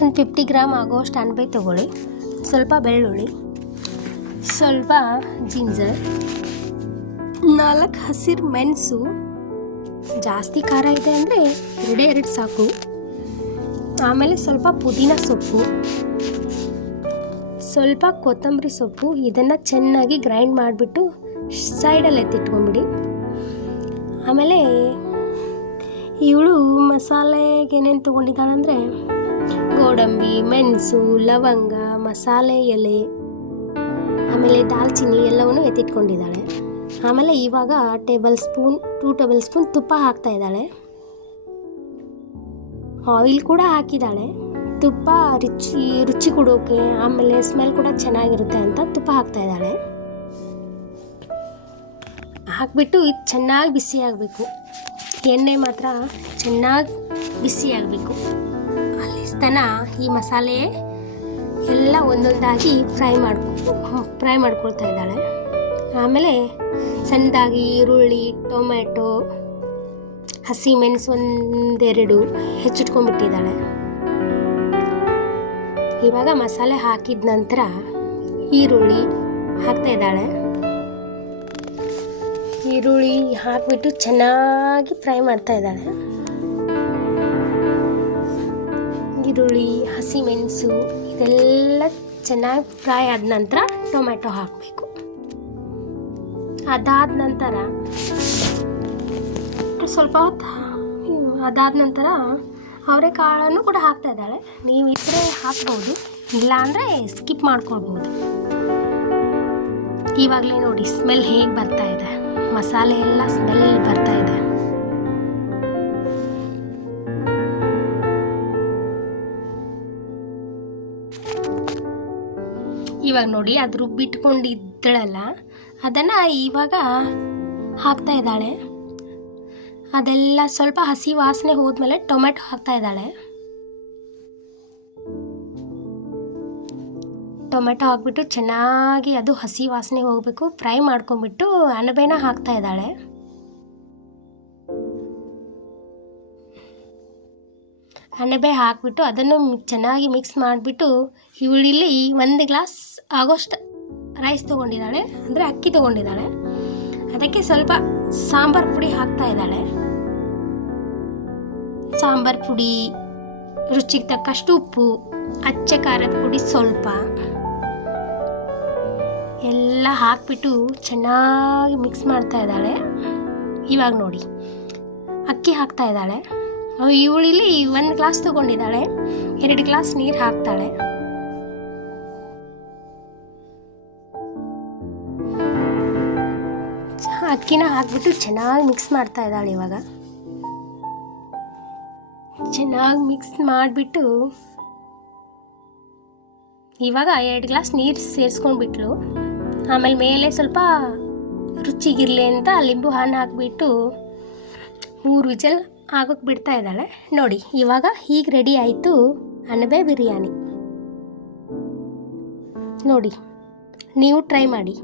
ಒಂದು 50 ಗ್ರಾಮ್ ಆಗೋಷ್ಟು ಅಣಬೆ ತೊಗೊಳ್ಳಿ, ಸ್ವಲ್ಪ ಬೆಳ್ಳುಳ್ಳಿ, ಸ್ವಲ್ಪ ಜಿಂಜರ್, 4 ಹಸಿರು ಮೆಣಸು, ಜಾಸ್ತಿ ಖಾರ ಇದೆ ಅಂದರೆ 2 ಸಾಕು. ಆಮೇಲೆ ಸ್ವಲ್ಪ ಪುದೀನ ಸೊಪ್ಪು, ಸ್ವಲ್ಪ ಕೊತ್ತಂಬರಿ ಸೊಪ್ಪು. ಇದನ್ನು ಚೆನ್ನಾಗಿ ಗ್ರೈಂಡ್ ಮಾಡಿಬಿಟ್ಟು ಸೈಡಲ್ಲಿ ಎತ್ತಿಟ್ಕೊಂಬಿಡಿ. ಆಮೇಲೆ ಇವಳು ಮಸಾಲೆಗೆ ಏನೇನು ತೊಗೊಂಡಿದ್ದಾಳಂದರೆ ಗೋಡಂಬಿ, ಮೆಣಸು, ಲವಂಗ, ಮಸಾಲೆ ಎಲೆ, ಆಮೇಲೆ ದಾಲ್ಚಿನ್ನಿ ಎಲ್ಲವನ್ನೂ ಎತ್ತಿಟ್ಕೊಂಡಿದ್ದಾಳೆ. ಆಮೇಲೆ ಇವಾಗ 2 ಟೇಬಲ್ ಸ್ಪೂನ್ ತುಪ್ಪ ಹಾಕ್ತಾ ಇದ್ದಾಳೆ. ಆಯಿಲ್ ಕೂಡ ಹಾಕಿದ್ದಾಳೆ. ತುಪ್ಪ ರುಚಿ ಕೊಡೋಕೆ, ಆಮೇಲೆ ಸ್ಮೆಲ್ ಕೂಡ ಚೆನ್ನಾಗಿರುತ್ತೆ ಅಂತ ತುಪ್ಪ ಹಾಕ್ತಾ ಇದ್ದಾಳೆ. ಹಾಕಿಬಿಟ್ಟು ಇದು ಚೆನ್ನಾಗಿ ಬಿಸಿ ಆಗಬೇಕು. ಎಣ್ಣೆ ಮಾತ್ರ ಚೆನ್ನಾಗಿ ಬಿಸಿ ಆಗಬೇಕು. ಅಲ್ಲಿ ತನಕ ಈ ಮಸಾಲೆ ಎಲ್ಲ ಒಂದೊಂದಾಗಿ ಫ್ರೈ ಮಾಡ್ಕೊಳ್ತಾ ಇದ್ದಾಳೆ. ಆಮೇಲೆ ಸಣ್ಣದಾಗಿ ಈರುಳ್ಳಿ, ಟೊಮೆಟೊ, ಹಸಿಮೆಣಸು 1-2 ಹೆಚ್ಚಿಟ್ಕೊಂಡ್ಬಿಟ್ಟಿದ್ದಾಳೆ. ಇವಾಗ ಮಸಾಲೆ ಹಾಕಿದ ನಂತರ ಈರುಳ್ಳಿ ಹಾಕ್ತಾ ಇದ್ದಾಳೆ. ಈರುಳ್ಳಿ ಹಾಕಿಬಿಟ್ಟು ಚೆನ್ನಾಗಿ ಫ್ರೈ ಮಾಡ್ತಾ ಇದ್ದಾಳೆ. ಈರುಳ್ಳಿ, ಹಸಿಮೆಣಸು ಇದೆಲ್ಲ ಚೆನ್ನಾಗಿ ಫ್ರೈ ಆದ ನಂತರ ಟೊಮೆಟೊ ಹಾಕಬೇಕು. ಅದಾದ ನಂತರ ಅವರೆಕಾಳನ್ನು ಕೂಡ ಹಾಕ್ತಾ ಇದ್ದಾಳೆ. ನೀವು ಇದ್ರೆ ಹಾಕ್ಬೋದು, ಇಲ್ಲ ಅಂದರೆ ಸ್ಕಿಪ್ ಮಾಡ್ಕೊಳ್ಬೋದು. ಇವಾಗಲೇ ನೋಡಿ ಸ್ಮೆಲ್ ಹೇಗೆ ಬರ್ತಾ ಇದೆ, ಮಸಾಲೆ ಎಲ್ಲ ಸ್ಮೆಲ್ ಬರ್ತಾ ಇದೆ. ಇವಾಗ ನೋಡಿ ಅದು ರುಬ್ಬಿಟ್ಕೊಂಡಿದ್ದಳಲ್ಲ, ಅದನ್ನು ಇವಾಗ ಹಾಕ್ತಾ ಇದ್ದಾಳೆ. ಅದೆಲ್ಲ ಸ್ವಲ್ಪ ಹಸಿ ವಾಸನೆ ಹೋದ್ಮೇಲೆ ಟೊಮೆಟೊ ಹಾಕ್ತಾ ಇದ್ದಾಳೆ. ಟೊಮೆಟೊ ಹಾಕ್ಬಿಟ್ಟು ಚೆನ್ನಾಗಿ ಅದು ಹಸಿ ವಾಸನೆ ಹೋಗಬೇಕು, ಫ್ರೈ ಮಾಡ್ಕೊಂಡ್ಬಿಟ್ಟು ಅಣಬೆನ ಹಾಕ್ತಾ ಇದ್ದಾಳೆ. ಅಣಬೆ ಹಾಕಿಬಿಟ್ಟು ಅದನ್ನು ಚೆನ್ನಾಗಿ ಮಿಕ್ಸ್ ಮಾಡಿಬಿಟ್ಟು ಇವಳಿಲ್ಲಿ 1 ಗ್ಲಾಸ್ ಆಗೋಷ್ಟು ರೈಸ್ ತೊಗೊಂಡಿದ್ದಾಳೆ, ಅಂದರೆ ಅಕ್ಕಿ ತೊಗೊಂಡಿದ್ದಾಳೆ. ಅದಕ್ಕೆ ಸ್ವಲ್ಪ ಸಾಂಬಾರು ಪುಡಿ ಹಾಕ್ತಾ ಇದ್ದಾಳೆ. ಸಾಂಬಾರು ಪುಡಿ, ರುಚಿಗೆ ತಕ್ಕಷ್ಟು ಉಪ್ಪು, ಅಚ್ಚ ಖಾರದ ಪುಡಿ ಸ್ವಲ್ಪ ಎಲ್ಲ ಹಾಕಿಬಿಟ್ಟು ಚೆನ್ನಾಗಿ ಮಿಕ್ಸ್ ಮಾಡ್ತಾ ಇದ್ದಾಳೆ. ಇವಾಗ ನೋಡಿ ಅಕ್ಕಿ ಹಾಕ್ತಾ ಇದ್ದಾಳೆ. ಇವಳಿಲ್ಲಿ 1 ಗ್ಲಾಸ್ ತೊಗೊಂಡಿದ್ದಾಳೆ, 2 ಗ್ಲಾಸ್ ನೀರು ಹಾಕ್ತಾಳೆ. ಅಕ್ಕಿನ ಹಾಕ್ಬಿಟ್ಟು ಚೆನ್ನಾಗಿ ಮಿಕ್ಸ್ ಮಾಡ್ತಾ ಇದ್ದಾಳೆ. ಇವಾಗ ಚೆನ್ನಾಗಿ ಮಿಕ್ಸ್ ಮಾಡಿಬಿಟ್ಟು ಇವಾಗ 2 ಗ್ಲಾಸ್ ನೀರು ಸೇರಿಸ್ಕೊಂಡ್ಬಿಟ್ಲು. ಆಮೇಲೆ ಮೇಲೆ ಸ್ವಲ್ಪ ರುಚಿಗಿರಲಿ ಅಂತ ಲಿಂಬು ಹಣ್ಣು ಹಾಕಿಬಿಟ್ಟು 3 ವಿಜಲ್ ಆಗೋಕ್ಕೆ ಬಿಡ್ತಾ ಇದ್ದಾಳೆ. ನೋಡಿ ಇವಾಗ ಹೀಗೆ ರೆಡಿ ಆಯಿತು ಅಣಬೆ ಬಿರಿಯಾನಿ. ನೋಡಿ ನೀವು ಟ್ರೈ ಮಾಡಿ.